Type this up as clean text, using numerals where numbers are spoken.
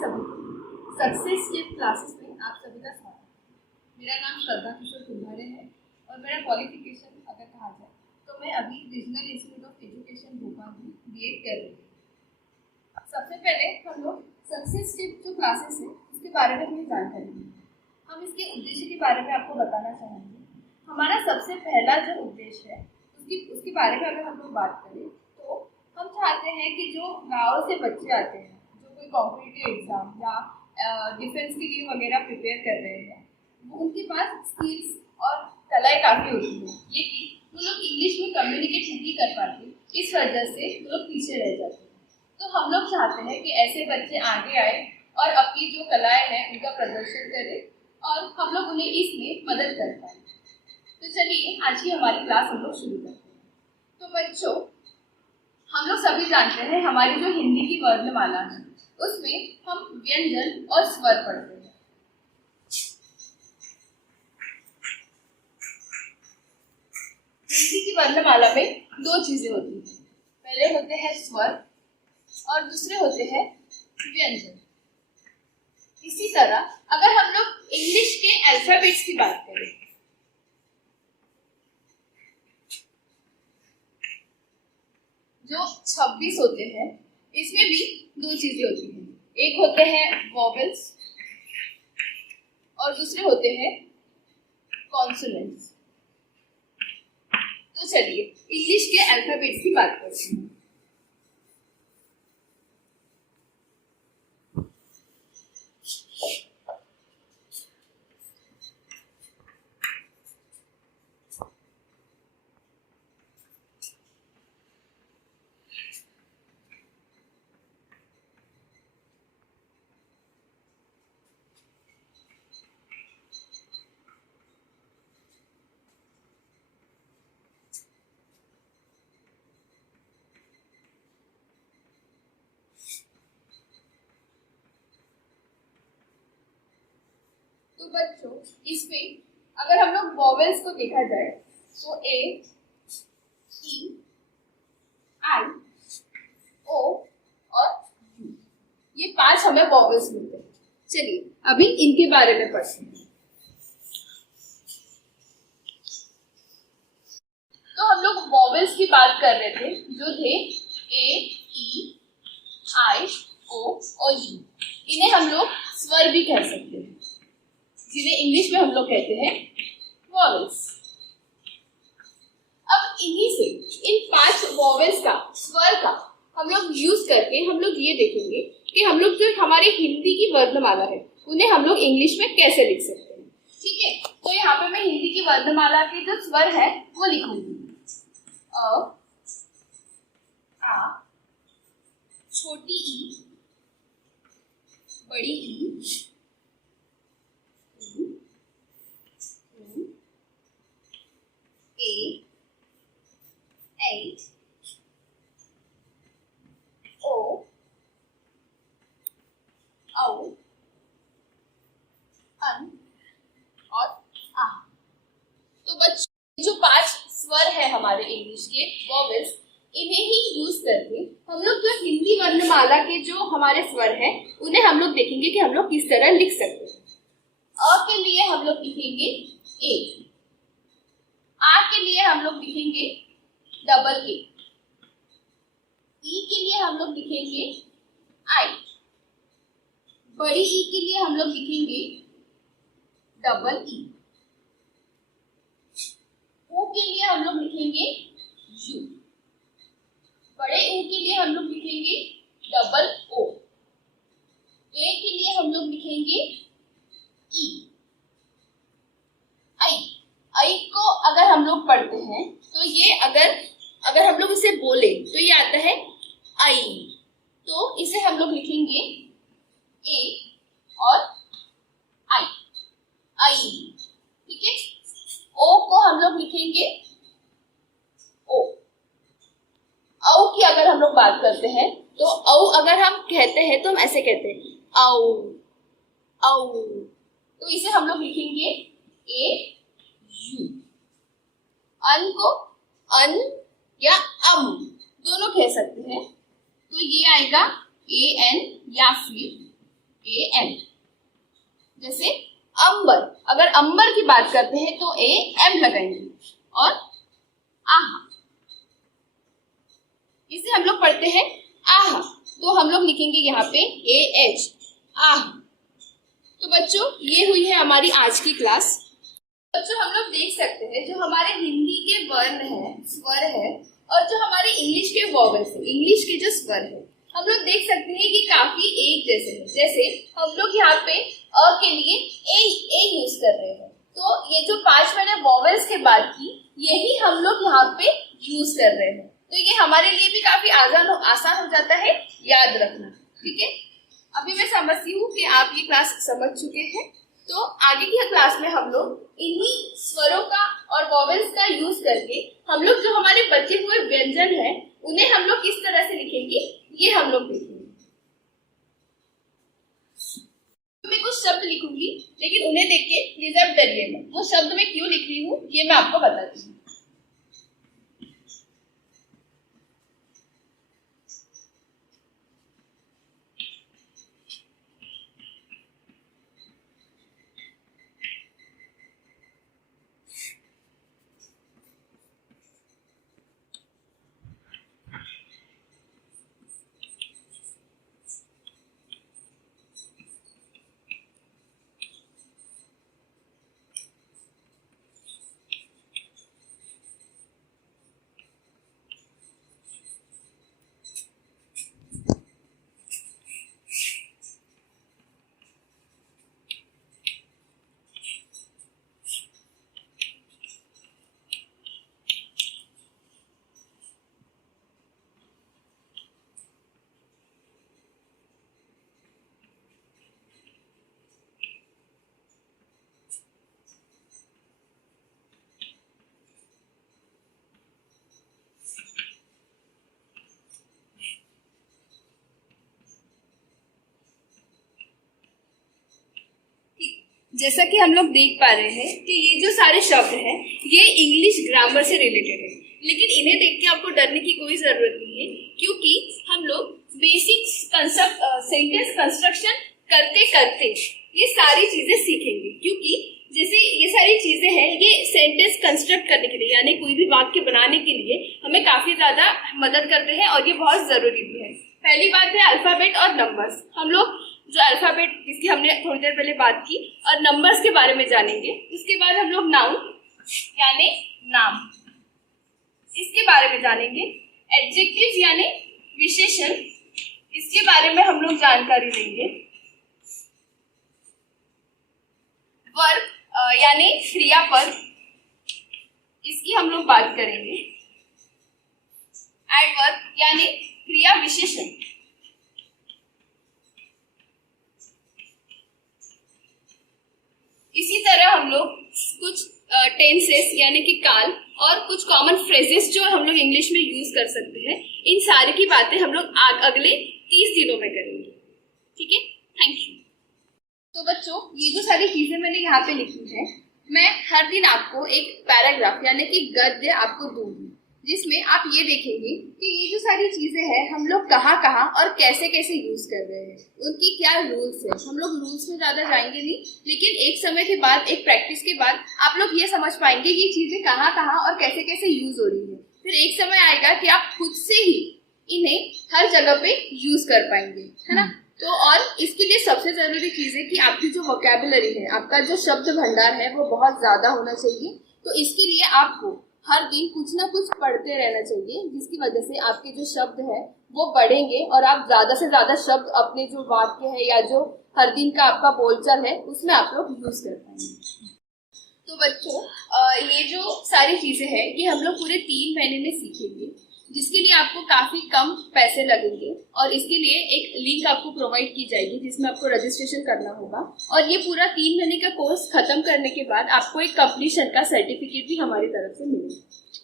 सभी success step classes में आप सभी का स्वागत है। मेरा नाम श्रद्धा किशोर कुंभारे है और मेरा क्वालिफिकेशन अगर कहा जाए तो मैं अभी regional institute of education Bhopal में बीएड कर रही हूँ। सबसे पहले हम लोग सक्सेस स्टेप जो क्लासेस है उसके बारे में थोड़ी जानकारी लेंगे। हम इसके उद्देश्य के बारे में आपको बताना चाहेंगे। हमारा सबसे पहला जो उद्देश्य है उसके बारे में अगर हम लोग बात करें तो हम चाहते हैं कि जो गाँव से बच्चे आते हैं, जो कोई कॉम्पिटिटिव एग्जाम या डिफेंस के लिए वगैरह प्रिपेयर कर रहे हैं, वो उनके पास स्किल्स और कलाएं काफ़ी होती हैं, लेकिन वो लोग इंग्लिश में कम्युनिकेट नहीं कर पाते, इस वजह से वो लोग पीछे रह जाते हैं। तो हम लोग चाहते हैं कि ऐसे बच्चे आगे आए और अपनी जो कलाएं हैं उनका प्रदर्शन करें और हम लोग उन्हें इसमें मदद कर पाएँ। तो चलिए आज की हमारी क्लास हम लोग शुरू करते हैं। तो बच्चों, हम लोग सभी जानते हैं हमारी जो हिंदी की वर्णमाला है उसमें हम व्यंजन और स्वर पढ़ते हैं। हिंदी की वर्णमाला में दो चीजें होती हैं, पहले होते हैं स्वर और दूसरे होते हैं व्यंजन। इसी तरह अगर हम लोग इंग्लिश के अल्फाबेट्स की बात करें, जो 26 होते हैं, इसमें भी दो चीजें होती हैं, एक होते हैं वॉवेल्स और दूसरे होते हैं कॉन्सोनेंट्स। तो चलिए इंग्लिश के अल्फाबेट्स की बात करते हैं। तो बच्चों, इसमें अगर हम लोग वॉवेल्स को देखा जाए तो ए, ई, आई, ओ और यू, ये 5 हमें वॉवेल्स मिलते हैं। चलिए अभी इनके बारे में पढ़ते हैं। तो हम लोग वॉवेल्स की बात कर रहे थे, जो थे ए, ई, आई, ओ और यू। इन्हें हम लोग स्वर भी कह सकते हैं, जिन्हें इंग्लिश में हम लोग कहते हैं वॉवेल्स। अब इन्हीं से, इन 5 वॉवेल्स का, स्वर का हम लोग यूज करके हम लोग ये देखेंगे कि हम लोग जो हमारी हिंदी की वर्णमाला है उन्हें हम लोग इंग्लिश में कैसे लिख सकते हैं। ठीक है, तो यहाँ पे मैं हिंदी की वर्णमाला के जो स्वर है वो लिखूंगी। अ, आ, छोटी ई, बड़ी ई, A, H, O, औ, अन और आ। तो बच्चों, जो 5 स्वर है हमारे इंग्लिश के वॉवेल्स, इन्हें ही यूज करके हम लोग जो हिंदी वर्णमाला के जो हमारे स्वर है उन्हें हम लोग देखेंगे कि हम लोग किस तरह लिख सकते हैं। अ के लिए हम लोग लिखेंगे ए, आ के लिए हम लोग लिखेंगे डबल ए, ई के लिए हम लोग लिखेंगे आई, बड़ी ई के लिए हम लोग लिखेंगे डबल ई, ओ के लिए हम लोग लिखेंगे यू, बड़े ओ के लिए हम लोग लिखेंगे डबल ओ, ए के लिए हम लोग लिखेंगे ई, आई। आई को अगर हम लोग पढ़ते हैं तो ये अगर हम लोग इसे बोले तो ये आता है आई, तो इसे हम लोग लिखेंगे ए और आई, आई। ठीक है, ओ को हम लोग लिखेंगे ओ। औ की अगर हम लोग बात करते हैं तो औ अगर हम कहते हैं तो हम ऐसे कहते हैं औ, औ, तो इसे हम लोग लिखेंगे ए यू। अन को अन या दोनों कह सकते हैं, तो ये आएगा ए एन या फिर ए एम। जैसे अंबर, अगर अंबर की बात करते हैं तो ए एम लगाएंगे। और आहा, इसे हम लोग पढ़ते हैं आहा, तो हम लोग लिखेंगे यहाँ पे ए एच, आहा। तो बच्चों ये हुई है हमारी आज की क्लास। बच्चों हम लोग देख सकते हैं जो हमारे हिंदी के वर्ण है, स्वर है, और जो हमारे इंग्लिश के वॉवल्स है, इंग्लिश के जो स्वर है, हम लोग देख सकते हैं कि काफी एक जैसे हैं। जैसे हम लोग यहाँ पे अ के लिए ए यूज कर रहे हैं, तो ये जो 5 मैंने वॉवल्स के बात की, यही हम लोग यहाँ पे यूज कर रहे हैं। तो ये हमारे लिए भी काफी आसान हो जाता है याद रखना। ठीक है, अभी मैं समझती हूँ कि आप ये क्लास समझ चुके हैं। तो आगे की क्लास में हम लोग इन्हीं स्वरों का और वॉवेल्स का यूज करके हम लोग जो हमारे बचे हुए व्यंजन हैं उन्हें हम लोग किस तरह से लिखेंगे ये हम लोग देखेंगे। मैं कुछ शब्द लिखूंगी, लेकिन उन्हें देख के प्लीज आप डरिए मत। वो शब्द मैं क्यों लिख रही हूँ ये मैं आपको बताती हूँ। जैसा कि हम लोग देख पा रहे हैं कि ये जो सारे शब्द हैं ये इंग्लिश ग्रामर से रिलेटेड है, लेकिन इन्हें देख के आपको डरने की कोई जरूरत नहीं है, क्योंकि हम लोग बेसिक सेंटेंस कंस्ट्रक्शन करते करते ये सारी चीजें सीखेंगे। क्योंकि जैसे ये सारी चीजें हैं ये सेंटेंस कंस्ट्रक्ट करने के लिए, यानी कोई भी वाक्य बनाने के लिए हमें काफी ज्यादा मदद करते हैं और ये बहुत जरूरी भी है। पहली बात है अल्फाबेट और नंबर्स। हम लोग जो अल्फाबेट जिसकी हमने थोड़ी देर पहले बात की और नंबर्स के बारे में जानेंगे। उसके बाद हम लोग नाउन यानी नाम, इसके बारे में जानेंगे। एडजेक्टिव यानी विशेषण, इसके बारे में हम लोग जानकारी लेंगे। वर्ब यानी क्रियापद, इसकी हम लोग बात करेंगे। एडवर्ब यानी क्रिया विशेषण। इसी तरह हम लोग कुछ टेंसेस यानी कि काल और कुछ कॉमन फ्रेजेस जो हम लोग इंग्लिश में यूज कर सकते हैं, इन सारी की बातें हम लोग अगले 30 दिनों में करेंगे। ठीक है, थैंक यू। तो बच्चों ये जो सारी चीजें मैंने यहाँ पे लिखी है, मैं हर दिन आपको एक पैराग्राफ यानी कि गद्य आपको दूंगी, जिसमें आप ये देखेंगे कि ये जो सारी चीजें हैं हम लोग कहाँ कहाँ और कैसे कैसे यूज कर रहे हैं, उनकी क्या रूल्स है। हम लोग रूल्स में ज्यादा जाएंगे नहीं, लेकिन एक समय के बाद, एक प्रैक्टिस के बाद आप लोग ये समझ पाएंगे ये चीजें कहाँ कहाँ और कैसे कैसे यूज हो रही है। फिर एक समय आएगा कि आप खुद से ही इन्हें हर जगह पे यूज कर पाएंगे, है ना। तो और इसके लिए सबसे जरूरी चीज है कि आपकी जो वोकैबुलरी है, आपका जो शब्द भंडार है वो बहुत ज्यादा होना चाहिए। तो इसके लिए आपको हर दिन कुछ ना कुछ पढ़ते रहना चाहिए, जिसकी वजह से आपके जो शब्द है वो बढ़ेंगे और आप ज्यादा से ज्यादा शब्द अपने जो वाक्य है या जो हर दिन का आपका बोलचाल है उसमें आप लोग यूज कर पाएंगे। तो बच्चों ये जो सारी चीजें हैं ये हम लोग पूरे 3 महीने में सीखेंगे, जिसके लिए आपको काफी कम पैसे लगेंगे और इसके लिए एक लिंक आपको प्रोवाइड की जाएगी जिसमें आपको रजिस्ट्रेशन करना होगा। और ये पूरा 3 महीने का कोर्स खत्म करने के बाद आपको एक कंप्लीशन का सर्टिफिकेट भी हमारी तरफ से मिलेगा।